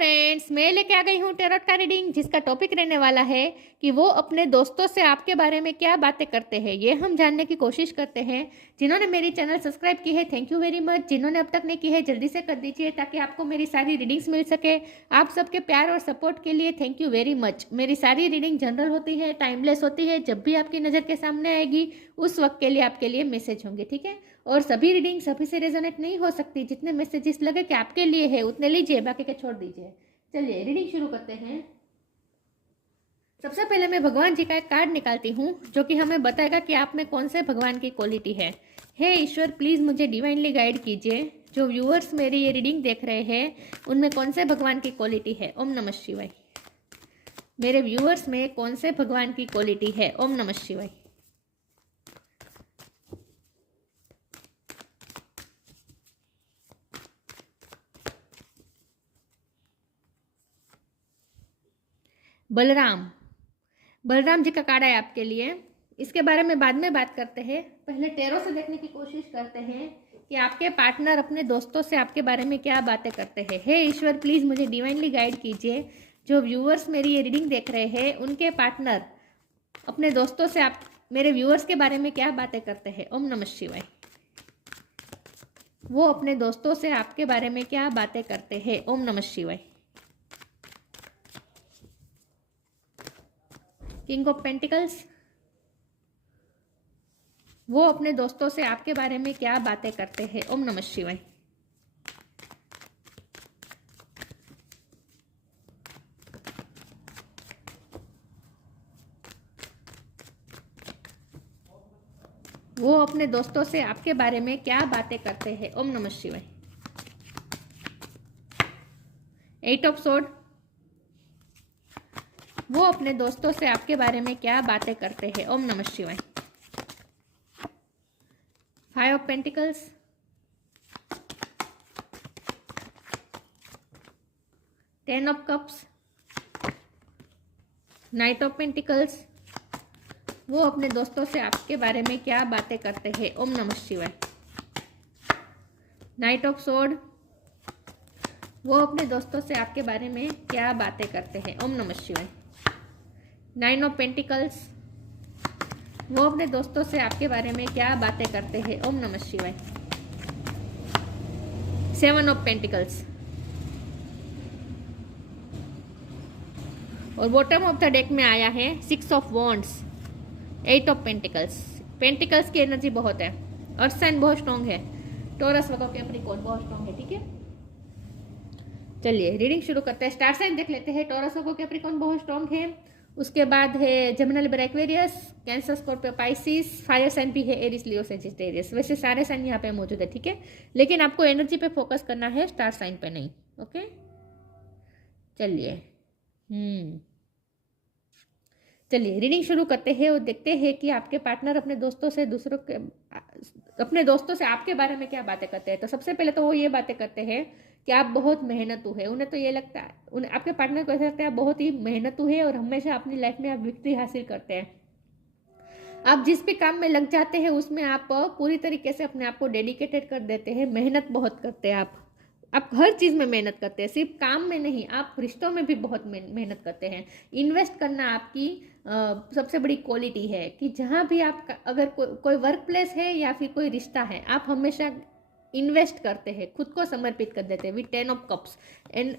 Friends, मैं लेके आ गई हूँ टैरोट का रीडिंग, जिसका टॉपिक रहने वाला है कि वो अपने दोस्तों से आपके बारे में क्या बातें करते हैं। ये हम जानने की कोशिश करते हैं। जिन्होंने मेरी चैनल सब्सक्राइब की है, थैंक यू वेरी मच। जिन्होंने अब तक नहीं की है, जल्दी से कर दीजिए ताकि आपको मेरी सारी रीडिंग्स मिल सके। आप सबके प्यार और सपोर्ट के लिए थैंक यू वेरी मच। मेरी सारी रीडिंग जनरल होती है, टाइमलेस होती है। जब भी आपकी नज़र के सामने आएगी उस वक्त के लिए आपके लिए मैसेज होंगे, ठीक है। और सभी रीडिंग सभी से रेजोनेट नहीं हो सकती। जितने मैसेजेस लगे कि आपके लिए है उतने लीजिए, बाकी के छोड़ दीजिए। चलिए रीडिंग शुरू करते हैं। सबसे पहले मैं भगवान जी का एक कार्ड निकालती हूँ जो कि हमें बताएगा कि आप में कौन से भगवान की क्वालिटी है। हे ईश्वर, प्लीज़ मुझे डिवाइनली गाइड कीजिए। जो व्यूअर्स मेरी ये रीडिंग देख रहे हैं उनमें कौन से भगवान की क्वालिटी है। ओम नमः शिवाय। मेरे व्यूअर्स में कौन से भगवान की क्वालिटी है। ओम नमः शिवाय। बलराम, बलराम जी का कार्ड है आपके लिए। इसके बारे में बाद में बात करते हैं। पहले टैरो से देखने की कोशिश करते हैं कि आपके पार्टनर अपने दोस्तों से आपके बारे में क्या बातें करते हैं। हे ईश्वर, प्लीज़ मुझे डिवाइनली गाइड कीजिए। जो व्यूअर्स मेरी ये रीडिंग देख रहे हैं उनके पार्टनर अपने दोस्तों से आप मेरे व्यूअर्स के बारे में क्या बातें करते हैं। ओम नमः शिवाय। वो अपने दोस्तों से आपके बारे में क्या बातें करते हैं। ओम नमः शिवाय। किंग ऑफ पेंटिकल्स, वो अपने दोस्तों से आपके बारे में क्या बातें करते हैं। ओम नमः शिवाय। वो अपने दोस्तों से आपके बारे में क्या बातें करते हैं। ओम नमः शिवाय। एट ऑफ सोर्ड, वो अपने दोस्तों से आपके बारे में क्या बातें करते हैं। ओम नमः शिवाय। Five of pentacles, ten of cups, night of pentacles, वो अपने दोस्तों से आपके बारे में क्या बातें करते हैं। ओम नमः शिवाय। नाइट ऑफ सोर्ड, वो अपने दोस्तों से आपके बारे में क्या बातें करते हैं। ओम नमः शिवाय। नाइन ऑफ पेंटिकल्स, वो अपने दोस्तों से आपके बारे में क्या बातें करते हैं। ओम नमः शिवाय। सेवन ऑफ पेंटिकल्स, और बॉटम ऑफ द डेक में आया है six of wands, eight of pentacles. Pentacles की एनर्जी बहुत है और साइन बहुत स्ट्रॉन्ग है। टॉरस वगैरह कैप्रिकॉर्न बहुत स्ट्रॉन्ग है, ठीक है। चलिए रीडिंग शुरू करते हैं। स्टार साइन देख लेते हैं। टॉरस वगैरह कैप्रिकॉर्न बहुत स्ट्रॉन्ग है। उसके बाद है Gemini, Libra, Aquarius, Cancer, Scorpio, Pisces. Fire sign भी है एरिस, लियो, सेजिटेरियस। वैसे सारे साइन यहाँ पे मौजूद है, ठीक है। लेकिन आपको एनर्जी पे फोकस करना है, स्टार साइन पे नहीं। ओके, चलिए चलिए रीडिंग शुरू करते हैं और देखते हैं कि आपके पार्टनर अपने दोस्तों से अपने दोस्तों से आपके बारे में क्या बातें करते हैं। तो सबसे पहले तो वो ये बातें करते हैं कि आप बहुत मेहनतू है। उन्हें तो ये लगता है, उन्हें आपके पार्टनर को ऐसा लगता है आप बहुत ही मेहनतू है और हमेशा अपनी लाइफ में आप विक्ट्री हासिल करते हैं। आप जिस भी काम में लग जाते हैं उसमें आप पूरी तरीके से अपने आप को डेडिकेटेड कर देते हैं। मेहनत बहुत करते हैं आप हर चीज़ में मेहनत करते हैं, सिर्फ काम में नहीं, आप रिश्तों में भी बहुत मेहनत करते हैं। इन्वेस्ट करना आपकी सबसे बड़ी क्वालिटी है कि जहाँ भी आप अगर कोई वर्क प्लेस है या फिर कोई रिश्ता है, आप हमेशा इन्वेस्ट करते हैं, खुद को समर्पित कर देते हैं। With ten of cups and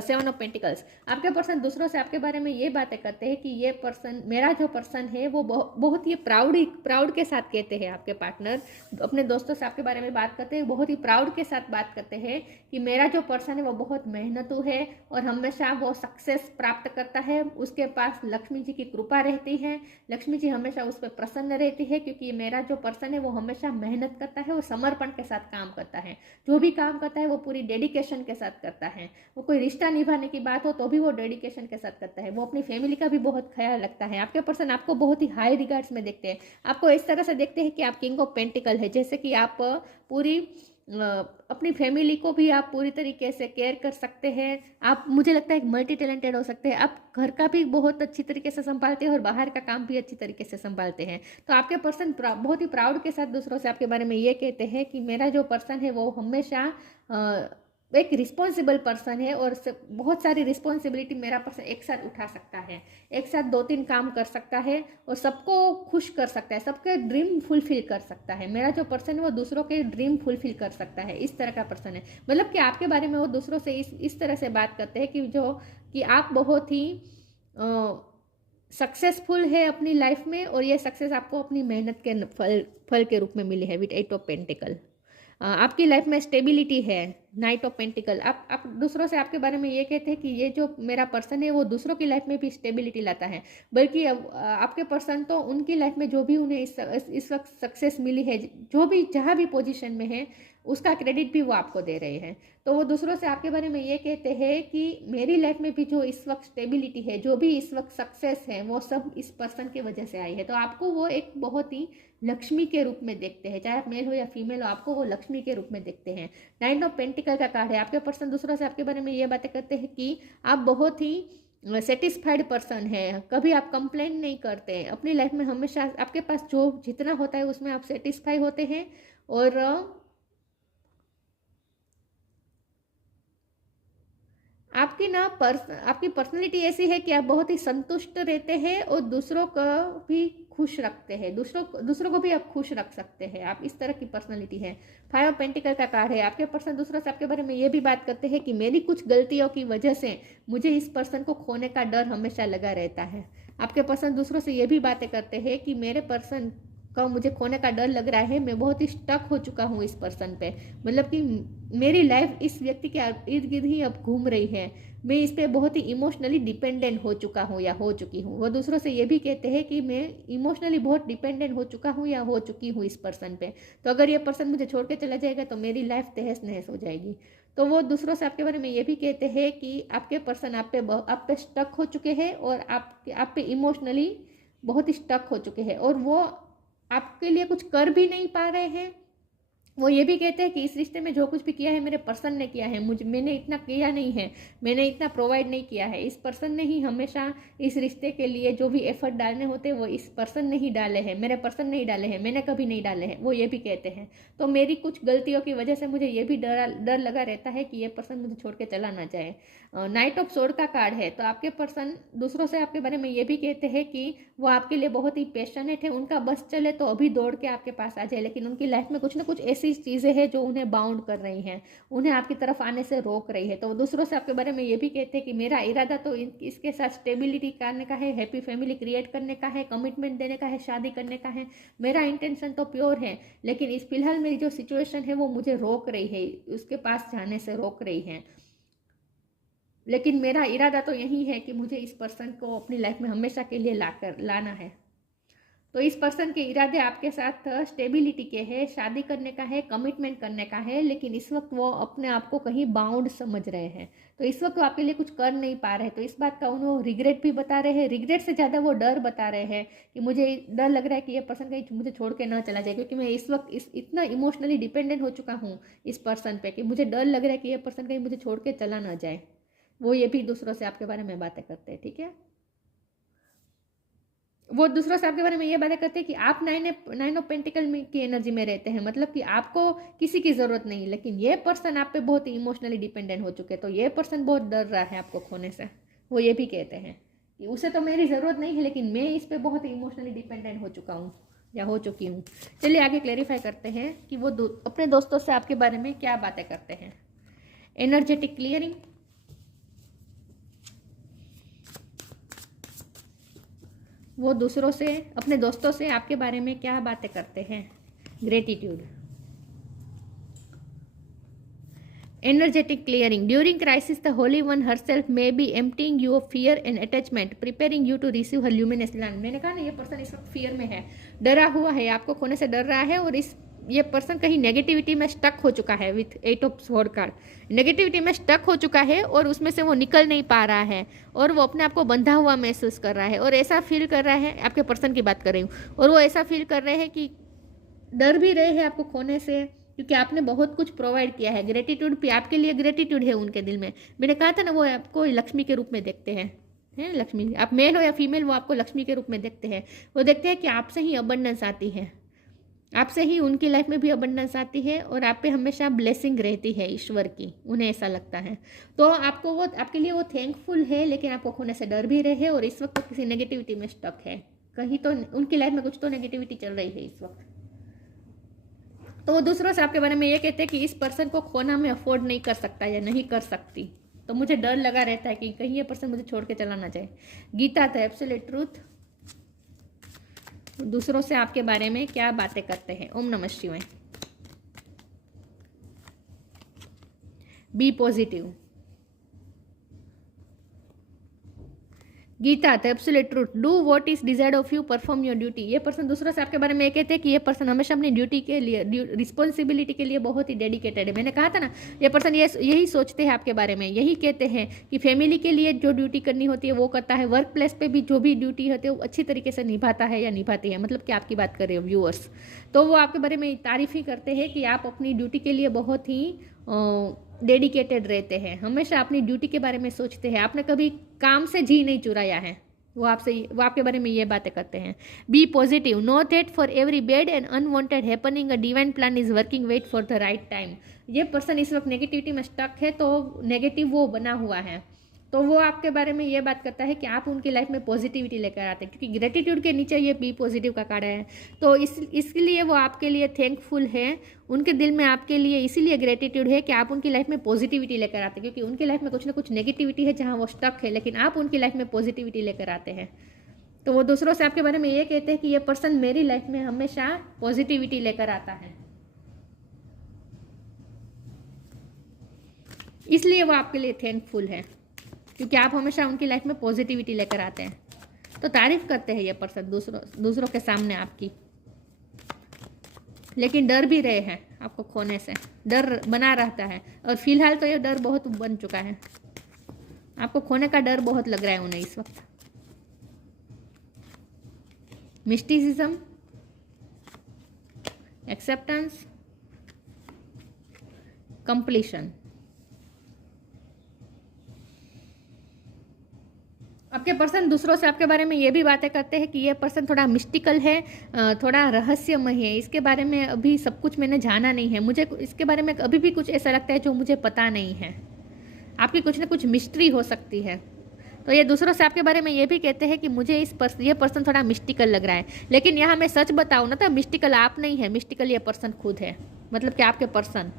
seven of pentacles, आपके पर्सन दूसरों से आपके बारे में ये बातें करते हैं कि ये पर्सन, मेरा जो पर्सन है वो बहुत ही प्राउड के साथ कहते हैं। आपके पार्टनर अपने दोस्तों से आपके बारे में बात करते हैं, बहुत ही प्राउड के साथ बात करते हैं कि मेरा जो पर्सन है वो बहुत मेहनतू है और हमेशा वो सक्सेस प्राप्त करता है। उसके पास लक्ष्मी जी की कृपा रहती है, लक्ष्मी जी हमेशा उस पर प्रसन्न रहती है, क्योंकि मेरा जो पर्सन है वो हमेशा मेहनत करता है और समर्पण के साथ काम करता है। जो भी काम करता है वो पूरी डेडिकेशन के साथ करता है। वो कोई रिश्ता निभाने की बात हो तो भी वो डेडिकेशन के साथ करता है। वो अपनी फैमिली का भी बहुत ख्याल रखता है। आपके पर्सन आपको बहुत ही हाई रिगार्ड्स में देखते हैं। आपको इस तरह से देखते हैं कि आप किंग ऑफ पेंटिकल है, जैसे कि आप पूरी अपनी फैमिली को भी आप पूरी तरीके से केयर कर सकते हैं। आप, मुझे लगता है, एक मल्टी टैलेंटेड हो सकते हैं। आप घर का भी बहुत अच्छी तरीके से संभालते हैं और बाहर का काम भी अच्छी तरीके से संभालते हैं। तो आपके पर्सन बहुत ही प्राउड के साथ दूसरों से आपके बारे में ये कहते हैं कि मेरा जो पर्सन है वो हमेशा एक रिस्पॉन्सिबल पर्सन है और बहुत सारी रिस्पॉन्सिबिलिटी मेरा पर्सन एक साथ उठा सकता है, एक साथ 2-3 काम कर सकता है और सबको खुश कर सकता है, सबके ड्रीम फुलफिल कर सकता है। मेरा जो पर्सन है वो दूसरों के ड्रीम फुलफिल कर सकता है, इस तरह का पर्सन है। मतलब कि आपके बारे में वो दूसरों से इस तरह से बात करते हैं कि आप बहुत ही सक्सेसफुल है अपनी लाइफ में और ये सक्सेस आपको अपनी मेहनत के फल के रूप में मिली है विद 8 ऑफ पेंटिकल। आपकी लाइफ में स्टेबिलिटी है, नाइट ऑफ पेंटिकल। आप दूसरों से आपके बारे में ये कहते हैं कि ये जो मेरा पर्सन है वो दूसरों की लाइफ में भी स्टेबिलिटी लाता है, बल्कि आपके पर्सन तो उनकी लाइफ में जो भी उन्हें इस वक्त सक्सेस मिली है, जो भी जहाँ भी पोजीशन में है, उसका क्रेडिट भी वो आपको दे रहे हैं। तो वो दूसरों से आपके बारे में ये कहते हैं कि मेरी लाइफ में भी जो इस वक्त स्टेबिलिटी है, जो भी इस वक्त सक्सेस है, वो सब इस पर्सन की वजह से आई है। तो आपको वो एक बहुत ही लक्ष्मी के रूप में देखते हैं, चाहे आप मेल हो या फीमेल हो, आपको वो लक्ष्मी के रूप में देखते हैं। 9 ऑफ पेंटिकल का कार्ड है। आपके पर्सन दूसरों से आपके बारे में ये बातें करते हैं कि आप बहुत ही सेटिस्फाइड पर्सन है, कभी आप कंप्लेन नहीं करते अपनी लाइफ में, हमेशा आपके पास जो जितना होता है उसमें आप सेटिस्फाई होते हैं और आपकी पर्सनैलिटी ऐसी है कि आप बहुत ही संतुष्ट रहते हैं और दूसरों को भी खुश रखते हैं, दूसरों को भी आप खुश रख सकते हैं। आप इस तरह की पर्सनैलिटी है। 5 ऑफ पेंटिकल का कार्ड है। आपके पर्सन दूसरों से आपके बारे में ये भी बात करते हैं कि मेरी कुछ गलतियों की वजह से मुझे इस पर्सन को खोने का डर हमेशा लगा रहता है। आपके पर्सन दूसरों से ये भी बातें करते हैं कि मेरे पर्सन का मुझे खोने का डर लग रहा है, मैं बहुत ही स्टक हो चुका हूँ इस पर्सन पे, मतलब कि मेरी लाइफ इस व्यक्ति के इर्द गिर्द ही अब घूम रही है, मैं इस पे बहुत ही इमोशनली डिपेंडेंट हो चुका हूँ या हो चुकी हूँ। वो दूसरों से ये भी कहते हैं कि मैं इमोशनली बहुत डिपेंडेंट हो चुका हूँ या हो चुकी हूँ इस पर्सन पे, तो अगर ये पर्सन मुझे छोड़ के चला जाएगा तो मेरी लाइफ तहस नहस हो जाएगी। तो वो दूसरों से आपके बारे में ये भी कहते हैं कि आपके पर्सन आप पे स्टक हो चुके हैं और आप पे इमोशनली बहुत ही स्टक हो चुके हैं और वो आपके लिए कुछ कर भी नहीं पा रहे हैं। वो ये भी कहते हैं कि इस रिश्ते में जो कुछ भी किया है मेरे पर्सन ने किया है, मैंने इतना किया नहीं है, मैंने इतना प्रोवाइड नहीं किया है, इस पर्सन ने ही हमेशा इस रिश्ते के लिए जो भी एफर्ट डालने होते हैं वो इस पर्सन ने ही डाले हैं, मेरे पर्सन ने ही डाले हैं, मैंने कभी नहीं डाले हैं। वो ये भी कहते हैं तो मेरी कुछ गलतियों की वजह से मुझे ये भी डर लगा रहता है कि ये पर्सन मुझे छोड़ के चला ना जाए। नाइट ऑफ सोर्ड का कार्ड है। तो आपके पर्सन दूसरों से आपके बारे में ये भी कहते हैं कि वो आपके लिए बहुत ही पैशनेट है, उनका बस चले तो अभी दौड़ के आपके पास आ जाए, लेकिन उनकी लाइफ में कुछ ना कुछ ऐसी चीज़ें हैं जो उन्हें बाउंड कर रही हैं, उन्हें आपकी तरफ आने से रोक रही है। तो दूसरों से आपके बारे में ये भी कहते हैं कि मेरा इरादा तो इसके साथ स्टेबिलिटी करने का है, हैप्पी फैमिली क्रिएट करने का है, कमिटमेंट देने का है, शादी करने का है, मेरा इंटेंशन तो प्योर है, लेकिन इस फिलहाल मेरी जो सिचुएशन है वो मुझे रोक रही है, उसके पास जाने से रोक रही है। लेकिन मेरा इरादा तो यही है कि मुझे इस पर्सन को अपनी लाइफ में हमेशा के लिए लाना है। तो इस पर्सन के इरादे आपके साथ स्टेबिलिटी के हैं, शादी करने का है, कमिटमेंट करने का है, लेकिन इस वक्त वो अपने आप को कहीं बाउंड समझ रहे हैं, तो इस वक्त वो आपके लिए कुछ कर नहीं पा रहे। तो इस बात का उन्हें रिग्रेट भी बता रहे हैं, रिग्रेट से ज़्यादा वो डर बता रहे हैं कि मुझे डर लग रहा है कि ये पर्सन कहीं मुझे छोड़ के ना चला जाए, क्योंकि मैं इस वक्त इतना इमोशनली डिपेंडेंट हो चुका हूँ इस पर्सन पे कि मुझे डर लग रहा है कि ये पर्सन कहीं मुझे छोड़ के चला ना जाए। वो ये भी दूसरों से आपके बारे में बातें करते हैं, ठीक है। वो दूसरों से आपके बारे में ये बातें करते हैं कि आप 9 ऑफ पेंटिकल की एनर्जी में रहते हैं, मतलब कि आपको किसी की ज़रूरत नहीं, लेकिन ये पर्सन आप पे बहुत ही इमोशनली डिपेंडेंट हो चुके हैं, तो ये पर्सन बहुत डर रहा है आपको खोने से। वो ये भी कहते हैं कि उसे तो मेरी ज़रूरत नहीं है, लेकिन मैं इस पर बहुत ही इमोशनली डिपेंडेंट हो चुका हूँ या हो चुकी हूँ। चलिए आगे क्लेरिफाई करते हैं कि वो अपने दोस्तों से आपके बारे में क्या बातें करते हैं। एनर्जेटिक क्लियरिंग, वो दूसरों से अपने दोस्तों से आपके बारे में क्या बातें करते हैं। Gratitude, energetic clearing, during crisis the holy one herself may be emptying you of fear and attachment, preparing you to receive her luminous land. मैंने कहा ना ये पर्सन इस वक्त फियर में है, डरा हुआ है, आपको खोने से डर रहा है, और ये पर्सन कहीं नेगेटिविटी में स्टक हो चुका है with 8 of sword card. Negativity में स्टक हो चुका है और उसमें से वो निकल नहीं पा रहा है और वो अपने आप को बंधा हुआ महसूस कर रहा है और ऐसा फील कर रहा है, आपके पर्सन की बात कर रही हूँ, और वो ऐसा फील कर रहे हैं कि डर भी रहे हैं आपको खोने से, क्योंकि आपने बहुत कुछ प्रोवाइड किया है। ग्रेटिट्यूड भी आपके लिए ग्रेटिट्यूड है उनके दिल में। मैंने कहा था ना वो आपको लक्ष्मी के रूप में देखते हैं, लक्ष्मी, आप मेल हो या फीमेल, वो आपको लक्ष्मी के रूप में देखते हैं। वो देखते हैं कि आपसे ही अबंडेंस आती है, आपसे ही उनकी लाइफ में भी अबंडेंस आती है और आप पे हमेशा ब्लेसिंग रहती है ईश्वर की, उन्हें ऐसा लगता है। तो आपको वो, आपके लिए वो थैंकफुल है, लेकिन आपको खोने से डर भी रहे है और इस वक्त तो किसी नेगेटिविटी में स्टक है। कहीं तो उनकी लाइफ में कुछ तो नेगेटिविटी चल रही है इस वक्त। तो वो दूसरों से आपके बारे में ये कहते हैं कि इस पर्सन को खोना मैं अफोर्ड नहीं कर सकता या नहीं कर सकती, तो मुझे डर लगा रहता है कि कहीं ये पर्सन मुझे छोड़ के चला ना जाए। Gita the absolute truth. दूसरों से आपके बारे में क्या बातें करते हैं। ओम नमः शिवाय। Be positive. Gita the absolute truth. Do what is desired of you, perform your duty. ये पर्सन दूसरों से आपके बारे में ये कहते हैं कि ये पर्सन हमेशा अपनी ड्यूटी के लिए, रिस्पॉन्सिबिलिटी के लिए बहुत ही डेडिकेटेड है। मैंने कहा था ना, ये पर्सन यही सोचते हैं आपके बारे में, यही कहते हैं कि फैमिली के लिए जो ड्यूटी करनी होती है वो करता है, वर्क प्लेस पे भी जो भी ड्यूटी होती है वो अच्छी तरीके से निभाता है या निभाती है। मतलब कि आपकी बात कर रहे हो व्यूअर्स, तो वो आपके बारे में तारीफ ही करते हैं कि आप अपनी ड्यूटी के लिए बहुत ही डेडिकेटेड रहते हैं, हमेशा अपनी ड्यूटी के बारे में सोचते हैं, आपने कभी काम से जी नहीं चुराया है। वो आपके बारे में ये बातें करते हैं। Be positive. Know that for every bad and unwanted happening a divine plan is working, wait for the right time. ये पर्सन इस वक्त नेगेटिविटी में स्टक है, तो नेगेटिव वो बना हुआ है, तो वो आपके बारे में ये बात करता है कि आप उनकी लाइफ में पॉजिटिविटी लेकर आते हैं, क्योंकि ग्रेटिट्यूड के नीचे ये बी पॉजिटिव का कार्ड है। तो इसलिए वो आपके लिए थैंकफुल है, उनके दिल में आपके लिए इसीलिए ग्रेटिट्यूड है कि आप उनकी लाइफ में पॉजिटिविटी लेकर आते हैं, क्योंकि उनकी लाइफ में कुछ ना कुछ नेगेटिविटी है जहाँ वो स्टक है, लेकिन आप उनकी लाइफ में पॉजिटिविटी लेकर आते हैं। तो वो दूसरों से आपके बारे में ये कहते हैं कि ये पर्सन मेरी लाइफ में हमेशा पॉजिटिविटी लेकर आता है, इसलिए वो आपके लिए थैंकफुल है, क्योंकि आप हमेशा उनकी लाइफ में पॉजिटिविटी लेकर आते हैं। तो तारीफ करते हैं ये पर्सन दूसरों के सामने आपकी, लेकिन डर भी रहे हैं आपको खोने से, डर बना रहता है, और फिलहाल तो ये डर बहुत बन चुका है, आपको खोने का डर बहुत लग रहा है उन्हें इस वक्त। Mysticism, acceptance, completion. आपके पर्सन दूसरों से आपके बारे में ये भी बातें करते हैं कि ये पर्सन थोड़ा मिस्टिकल है, थोड़ा रहस्यमय है, इसके बारे में अभी सब कुछ मैंने जाना नहीं है, मुझे इसके बारे में अभी भी कुछ ऐसा लगता है जो मुझे पता नहीं है। आपकी कुछ ना कुछ मिस्ट्री हो सकती है। तो ये दूसरों से आपके बारे में ये भी कहते हैं कि मुझे ये पर्सन थोड़ा मिस्टिकल लग रहा है, लेकिन यहाँ मैं सच बताऊँ ना, तो मिस्टिकल आप नहीं है, मिस्टिकल ये पर्सन खुद है, मतलब कि आपके पर्सन।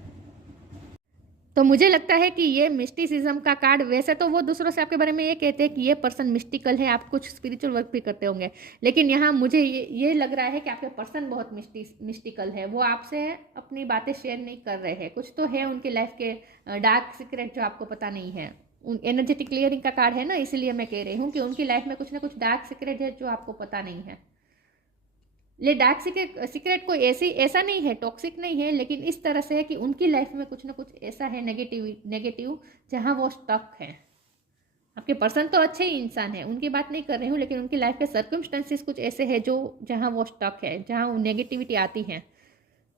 तो मुझे लगता है कि ये मिस्टिसिज्म का कार्ड, वैसे तो वो दूसरों से आपके बारे में ये कहते हैं कि ये पर्सन मिस्टिकल है, आप कुछ स्पिरिचुअल वर्क भी करते होंगे, लेकिन यहाँ मुझे ये लग रहा है कि आपके पर्सन बहुत मिस्टिकल है, वो आपसे अपनी बातें शेयर नहीं कर रहे हैं, कुछ तो है उनकी लाइफ के डार्क सीक्रेट जो आपको पता नहीं है। एनर्जेटिक क्लियरिंग का कार्ड है ना, इसलिए मैं कह रही हूँ कि उनकी लाइफ में कुछ ना कुछ डार्क सीक्रेट है जो आपको पता नहीं है। ये डार्क सीक्रेट कोई ऐसा नहीं है, टॉक्सिक नहीं है, लेकिन इस तरह से है कि उनकी लाइफ में कुछ ना कुछ ऐसा है नेगेटिव जहां वो स्टक है। आपके पर्सन तो अच्छे ही इंसान है, उनकी बात नहीं कर रही हूँ, लेकिन उनकी लाइफ के सर्कमस्टेंसेस कुछ ऐसे हैं जो जहां वो स्टक है, जहां वो नेगेटिविटी आती है,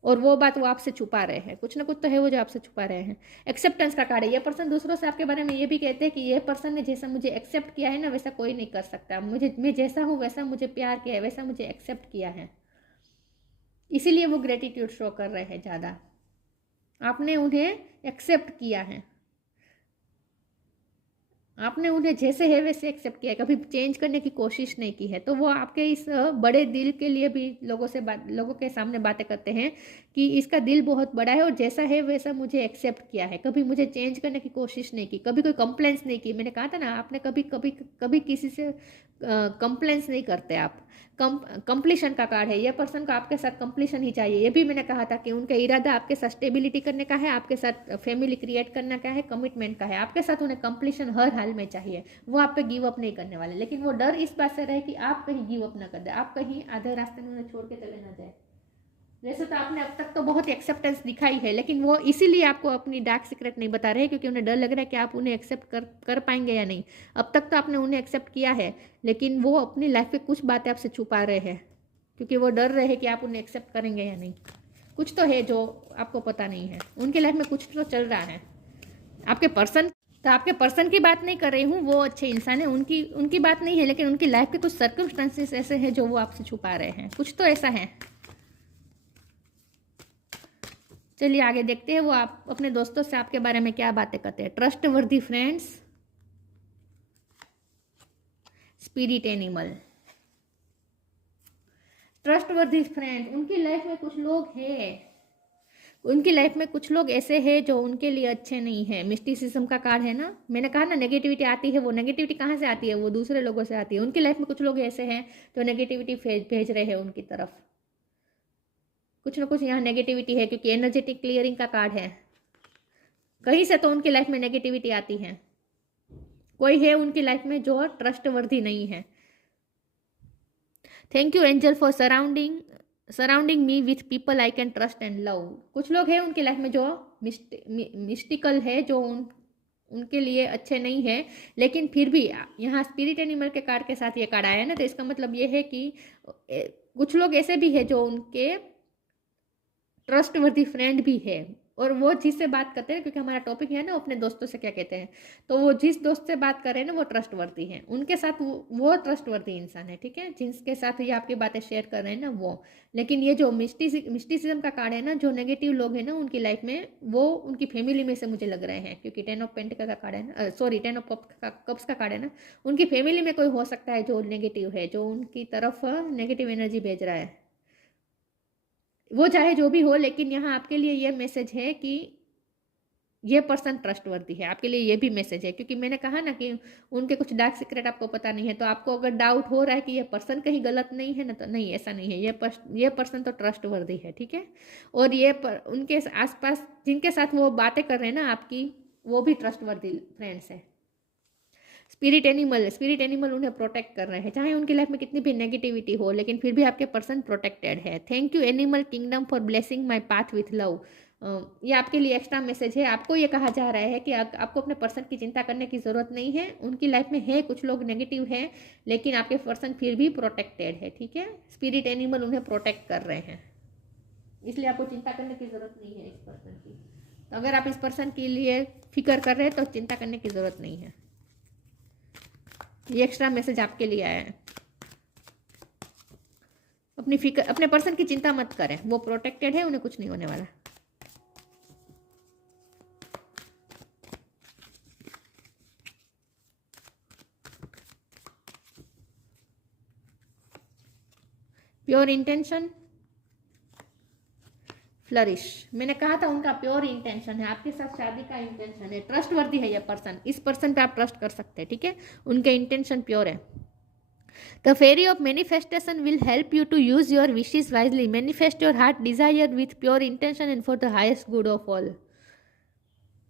और वो बात वो आपसे छुपा रहे हैं, कुछ ना कुछ तो है वो जो आपसे छुपा रहे हैं। एक्सेप्टेंस का कार्ड है। ये पर्सन दूसरों से आपके बारे में ये भी कहते हैं कि ये पर्सन ने जैसा मुझे एक्सेप्ट किया है ना, वैसा कोई नहीं कर सकता, मैं जैसा हूँ वैसा मुझे प्यार किया है, वैसा मुझे एक्सेप्ट किया है, इसीलिए वो ग्रेटिट्यूड शो कर रहे हैं ज़्यादा। आपने उन्हें एक्सेप्ट किया है, आपने उन्हें जैसे है वैसे एक्सेप्ट किया है, कभी चेंज करने की कोशिश नहीं की है। तो वो आपके इस बड़े दिल के लिए भी लोगों के सामने बातें करते हैं कि इसका दिल बहुत बड़ा है और जैसा है वैसा मुझे एक्सेप्ट किया है, कभी मुझे चेंज करने की कोशिश नहीं की, कभी कोई कंप्लेंट्स नहीं की। मैंने कहा था ना, आपने कभी किसी से कंप्लेंट्स नहीं करते आप। कंप्लीशन का कार्ड है। ये पर्सन को आपके साथ कंप्लीशन ही चाहिए। ये भी मैंने कहा था कि उनका इरादा आपके साथ स्टेबिलिटी करने का है, आपके साथ फैमिली क्रिएट करने का है, कमिटमेंट का है, आपके साथ उन्हें कंप्लीशन हर हाल में चाहिए। वो आप पे गिव अप नहीं करने वाले, लेकिन वो डर इस बात से रहे कि आप कहीं गिव अप ना कर दे, आप कहीं आधे रास्ते में उन्हें छोड़ के चले ना जाए। वैसे तो आपने अब तक तो बहुत एक्सेप्टेंस दिखाई है, लेकिन वो इसीलिए आपको अपनी डार्क सीक्रेट नहीं बता रहे, क्योंकि उन्हें डर लग रहा है कि आप उन्हें एक्सेप्ट कर पाएंगे या नहीं। अब तक तो आपने उन्हें एक्सेप्ट किया है, लेकिन वो अपनी लाइफ पे कुछ बातें आपसे छुपा रहे हैं, क्योंकि वो डर रहे हैं कि आप उन्हें एक्सेप्ट करेंगे या नहीं। कुछ तो है जो आपको पता नहीं है, उनकी लाइफ में कुछ तो चल रहा है। आपके पर्सन की बात नहीं कर रही हूँ, वो अच्छे इंसान है, उनकी बात नहीं है, लेकिन उनकी लाइफ के कुछ सर्कमस्टांसेस ऐसे हैं जो वो आपसे छुपा रहे हैं, कुछ तो ऐसा है। चलिए आगे देखते हैं वो आप अपने दोस्तों से आपके बारे में क्या बातें करते हैं। ट्रस्ट वर्दी फ्रेंड्स, स्पिरिट एनिमल। ट्रस्ट वर्दी फ्रेंड, उनकी लाइफ में कुछ लोग हैं, उनकी लाइफ में कुछ लोग ऐसे हैं जो उनके लिए अच्छे नहीं है। मिस्टिसिज्म का कार्ड है ना, मैंने कहा ना नेगेटिविटी आती है, वो नेगेटिविटी कहाँ से आती है, वो दूसरे लोगों से आती है। उनकी लाइफ में कुछ लोग ऐसे हैं जो नेगेटिविटी भेज रहे हैं उनकी तरफ। कुछ ना कुछ यहाँ नेगेटिविटी है, क्योंकि एनर्जेटिक क्लियरिंग का कार्ड है। कहीं से तो उनकी लाइफ में नेगेटिविटी आती है। कोई है उनकी लाइफ में जो ट्रस्टवर्दी नहीं है। Thank you angel for surrounding me with people I can trust and love. कुछ लोग हैं उनकी लाइफ में जो मिस्टिकल है, जो उनके लिए अच्छे नहीं है, लेकिन फिर भी यहाँ स्पिरिट एनिमल के कार्ड के साथ ये कार्ड आया है ना, तो इसका मतलब ये है कि कुछ लोग ऐसे भी है जो उनके ट्रस्टवर्दी फ्रेंड भी है, और वो जिससे बात करते हैं, क्योंकि हमारा टॉपिक है ना अपने दोस्तों से क्या कहते हैं, तो वो जिस दोस्त से बात कर रहे हैं ना वो ट्रस्टवर्दी है, उनके साथ वो ट्रस्टवर्दी इंसान है, ठीक है, जिनके साथ ये आपकी बातें शेयर कर रहे हैं ना वो। लेकिन ये जो मिस्टिसिज्म का कार्ड है ना, जो नेगेटिव लोग हैं ना उनकी लाइफ में, वो उनकी फैमिली में से मुझे लग रहे हैं, क्योंकि 10 ऑफ पेंटिकल का कार्ड है ना, सॉरी 10 ऑफ कप्स का कार्ड है ना, उनकी फैमिली में कोई हो सकता है जो नेगेटिव है, जो उनकी तरफ नेगेटिव एनर्जी भेज रहा है। वो चाहे जो भी हो, लेकिन यहाँ आपके लिए ये मैसेज है कि ये पर्सन ट्रस्टवर्दी है। आपके लिए ये भी मैसेज है, क्योंकि मैंने कहा ना कि उनके कुछ डार्क सीक्रेट आपको पता नहीं है, तो आपको अगर डाउट हो रहा है कि ये पर्सन कहीं गलत नहीं है ना, तो नहीं, ऐसा नहीं है, ये पर्सन तो ट्रस्टवर्दी है, ठीक है। और उनके आसपास जिनके साथ वो बातें कर रहे हैं ना आपकी, वो भी ट्रस्टवर्दी फ्रेंड्स है। स्पिरिट एनिमल उन्हें प्रोटेक्ट कर रहे हैं, चाहे उनकी लाइफ में कितनी भी नेगेटिविटी हो, लेकिन फिर भी आपके पर्सन प्रोटेक्टेड है। Thank you animal kingdom for blessing my path with love. ये आपके लिए एक्स्ट्रा मैसेज है। आपको ये कहा जा रहा है कि आपको अपने पर्सन की चिंता करने की ज़रूरत नहीं है। उनकी लाइफ में है कुछ लोग नेगेटिव हैं, लेकिन आपके पर्सन फिर भी प्रोटेक्टेड है, ठीक है। स्पिरिट एनिमल उन्हें प्रोटेक्ट कर रहे हैं, इसलिए आपको चिंता करने की ज़रूरत नहीं है इस पर्सन की। तो अगर आप इस पर्सन के लिए फिक्र कर रहे हैं तो चिंता करने की ज़रूरत नहीं है। ये एक्स्ट्रा मैसेज आपके लिए आया है। अपने पर्सन की चिंता मत करें, वो प्रोटेक्टेड है, उन्हें कुछ नहीं होने वाला। Pure intention, flourish. मैंने कहा था उनका प्योर इंटेंशन है, आपके साथ शादी का इंटेंशन है, ट्रस्टवर्दी है ये पर्सन, इस पर्सन पे आप ट्रस्ट कर सकते हैं, ठीक है। उनके इंटेंशन प्योर है। The fairy of manifestation will help you to use your wishes wisely. Manifest your heart desire with pure intention and for the highest good of all.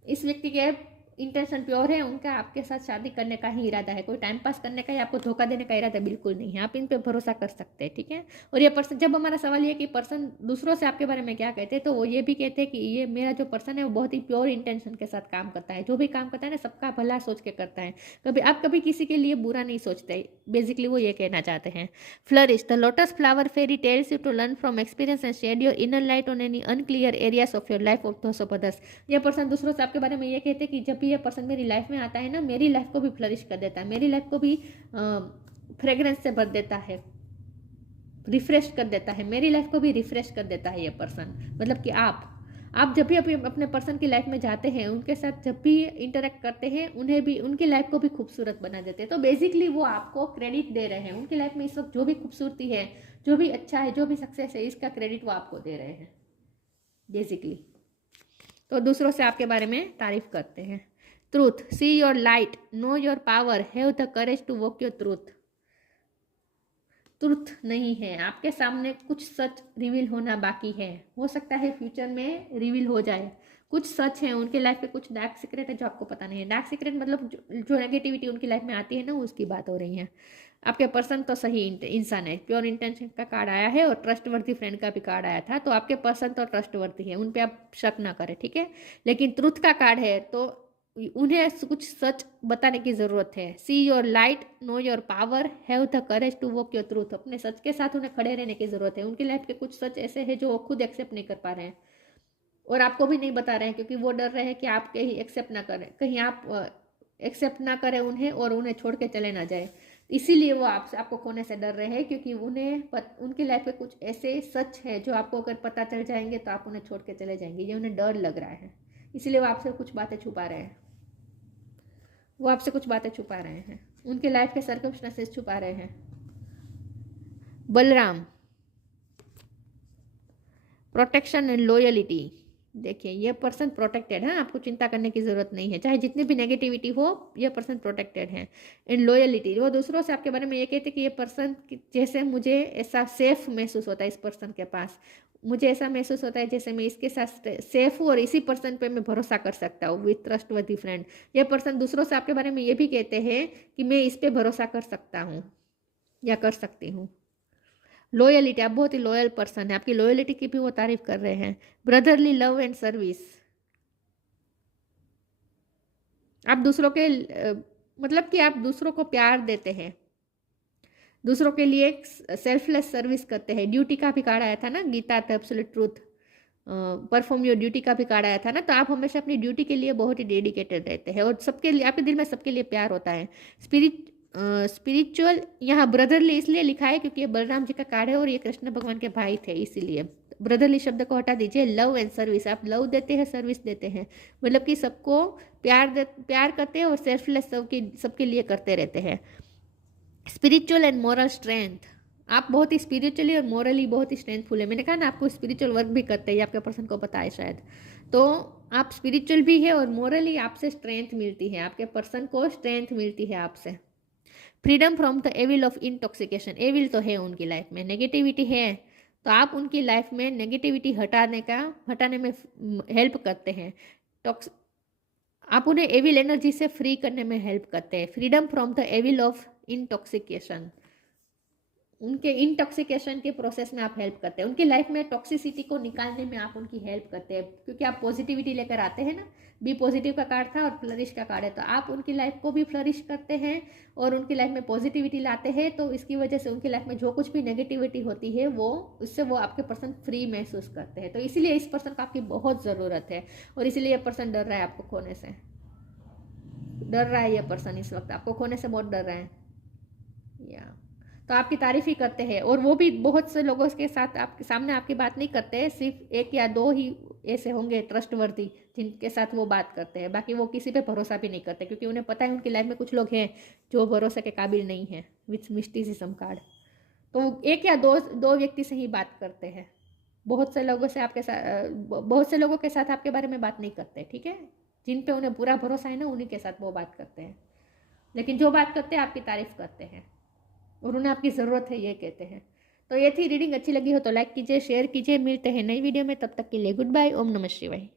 इस व्यक्ति के इंटेंशन प्योर है, उनका आपके साथ शादी करने का ही इरादा है, कोई टाइम पास करने का या आपको धोखा देने का इरादा बिल्कुल नहीं है। आप इन पे भरोसा कर सकते हैं, ठीक है। और ये पर्सन, जब हमारा सवाल ये कि पर्सन दूसरों से आपके बारे में क्या कहते हैं, तो वो ये भी कहते हैं कि ये मेरा जो पर्सन है वो बहुत ही प्योर इंटेंशन के साथ काम करता है, जो भी काम करता है ना सबका भला सोच के करता है, कभी किसी के लिए बुरा नहीं सोचते। बेसिकली वो ये कहना चाहते हैं। Flourish, the lotus flower fairy tells you to learn from experience and shed your inner light on any unclear areas of your life of those of others. ये पर्सन दूसरों से आपके बारे में ये कहते हैं कि जब भी ये पर्सन मेरी लाइफ में आता है ना, मेरी लाइफ को भी फ्लरिश कर देता है, मेरी लाइफ को भी फ्रेग्रेंस से भर देता है, रिफ्रेश कर देता है, मेरी लाइफ को भी रिफ्रेश कर देता है ये पर्सन। मतलब कि आप जब भी अपने पर्सन की लाइफ में जाते हैं, उनके साथ जब भी इंटरेक्ट करते हैं, उन्हें भी उनकी लाइफ को भी खूबसूरत बना देते हैं। तो बेसिकली वो आपको क्रेडिट दे रहे हैं, उनकी लाइफ में इस वक्त जो भी खूबसूरती है, जो भी अच्छा है, जो भी सक्सेस है, इसका क्रेडिट वो आपको दे रहे हैं बेसिकली। तो दूसरों से आपके बारे में तारीफ करते हैं। Truth, see your light, know your power, have the courage to walk your truth. Truth नहीं है आपके सामने, कुछ सच रिवील होना बाकी है, हो सकता है फ्यूचर में रिवील हो जाए। कुछ सच है उनके लाइफ में, कुछ डार्क सीक्रेट है जो आपको पता नहीं है। डार्क सीक्रेट मतलब जो नेगेटिविटी उनकी लाइफ में आती है ना, उसकी बात हो रही है। आपके पर्सन तो सही इंसान है, प्योर इंटेंशन का कार्ड आया है, और ट्रस्टवर्दी फ्रेंड का भी कार्ड आया था, तो आपके पर्सन तो ट्रस्टवर्दी है, उन पे आप शक ना करें, ठीक है। लेकिन ट्रूथ का कार्ड है, तो उन्हें कुछ सच बताने की ज़रूरत है। See your light, know your power, have the courage to walk your truth. अपने सच के साथ उन्हें खड़े रहने की ज़रूरत है। उनकी लाइफ के कुछ सच ऐसे हैं जो वो खुद एक्सेप्ट नहीं कर पा रहे हैं, और आपको भी नहीं बता रहे हैं, क्योंकि वो डर रहे हैं कि आप कहीं एक्सेप्ट ना करें, कहीं आप एक्सेप्ट ना करें उन्हें और उन्हें छोड़ के चले ना जाए। इसीलिए वो आपको खोने से डर रहे हैं, क्योंकि उनकी लाइफ में कुछ ऐसे सच है जो आपको अगर पता चल जाएंगे तो आप उन्हें छोड़ के चले जाएंगे। ये उन्हें डर लग रहा है, इसीलिए वो आपसे कुछ बातें छुपा रहे हैं। वो आपसे कुछ बातें छुपा रहे हैं, उनके लाइफ के सर्कमस्टेंसेस छुपा रहे हैं। Balram, protection and loyalty. देखिए ये पर्सन प्रोटेक्टेड है, आपको चिंता करने की जरूरत नहीं है, चाहे जितनी भी नेगेटिविटी हो, ये पर्सन प्रोटेक्टेड है। एंड लॉयलिटी, वो दूसरों से आपके बारे में ये कहते हैं कि ये पर्सन, जैसे मुझे ऐसा सेफ महसूस होता है इस पर्सन के पास, मुझे ऐसा महसूस होता है जैसे मैं इसके साथ सेफ हूँ और इसी पर्सन पे मैं भरोसा कर सकता हूँ, विथ ट्रस्टवर्दी फ्रेंड। ये पर्सन दूसरों से आपके बारे में ये भी कहते हैं कि मैं इस पे भरोसा कर सकता हूँ या कर सकती हूँ। लॉयलिटी, आप बहुत ही लॉयल पर्सन है, आपकी लॉयलिटी की भी वो तारीफ कर रहे हैं। ब्रदरली लव एंड सर्विस, आप दूसरों के मतलब कि आप दूसरों को प्यार देते हैं, दूसरों के लिए सेल्फलेस सर्विस करते हैं। ड्यूटी का भी कार्ड आया था ना, Gita the absolute truth, perform your duty का भी कार्ड आया था ना। तो आप हमेशा अपनी ड्यूटी के लिए बहुत ही डेडिकेटेड रहते हैं और सबके लिए, आपके दिल में सबके लिए प्यार होता है। स्पिरिचुअल, यहाँ ब्रदरली इसलिए लिखा है क्योंकि ये बलराम जी का कार्ड है और ये कृष्ण भगवान के भाई थे, इसीलिए ब्रदरली शब्द को हटा दीजिए। लव एंड सर्विस, आप लव देते हैं, सर्विस देते हैं, मतलब कि सबको प्यार करते हैं और सेल्फलेस सबके लिए करते रहते हैं। स्पिरिचुअल एंड मॉरल स्ट्रेंथ, आप बहुत ही स्पिरिचुअली और मॉरली बहुत ही स्ट्रेंथफुल है। मैंने कहा ना आपको स्पिरिचुअल वर्क भी करते हैं, आपके पर्सन को पता है शायद। तो आप स्पिरिचुअल भी है और मॉरली आपसे स्ट्रेंथ मिलती है, आपके पर्सन को स्ट्रेंथ मिलती है आपसे। Freedom from the evil of intoxication, evil तो है उनकी लाइफ में, नेगेटिविटी है, तो आप उनकी लाइफ में नेगेटिविटी हटाने में हेल्प करते हैं। आप उन्हें एविल एनर्जी से फ्री करने में हेल्प करते हैं। Freedom from the evil of intoxication, उनके इंटॉक्सिकेशन के प्रोसेस में आप हेल्प करते हैं। उनकी लाइफ में टॉक्सिसिटी को निकालने में आप उनकी हेल्प करते हैं, क्योंकि आप पॉजिटिविटी लेकर आते हैं ना। बी पॉजिटिव का कार्ड था और फ्लरिश का कार्ड है, तो आप उनकी लाइफ को भी फ्लरिश करते हैं और उनकी लाइफ में पॉजिटिविटी लाते हैं। तो इसकी वजह से उनकी लाइफ में जो कुछ भी नेगेटिविटी होती है उससे वो आपके पर्सन फ्री महसूस करते हैं। तो इसीलिए इस पर्सन को आपकी बहुत ज़रूरत है और इसीलिए ये पर्सन डर रहा है आपको खोने से, डर रहा है ये पर्सन इस वक्त आपको खोने से बहुत डर रहा है। तो आपकी तारीफ ही करते हैं और वो भी बहुत से लोगों के साथ आपके सामने आपकी बात नहीं करते हैं, सिर्फ 1 या 2 ही ऐसे होंगे ट्रस्टवर्दी जिनके साथ वो बात करते हैं, बाकी वो किसी पे भरोसा भी नहीं करते, क्योंकि उन्हें पता है उनकी लाइफ में कुछ लोग हैं जो भरोसे के काबिल नहीं है, विथ मिस्टिसिज्म कार्ड। तो 1 या 2 व्यक्ति से ही बात करते हैं, बहुत से लोगों के साथ आपके बारे में बात नहीं करते, ठीक है। जिन पे उन्हें पूरा भरोसा है ना, उन्हीं के साथ वो बात करते हैं, लेकिन जो बात करते हैं आपकी तारीफ करते हैं और उन्हें आपकी ज़रूरत है ये कहते हैं। तो ये थी रीडिंग, अच्छी लगी हो तो लाइक कीजिए, शेयर कीजिए। मिलते हैं नई वीडियो में, तब तक के लिए गुड बाय। ओम नमः शिवाय।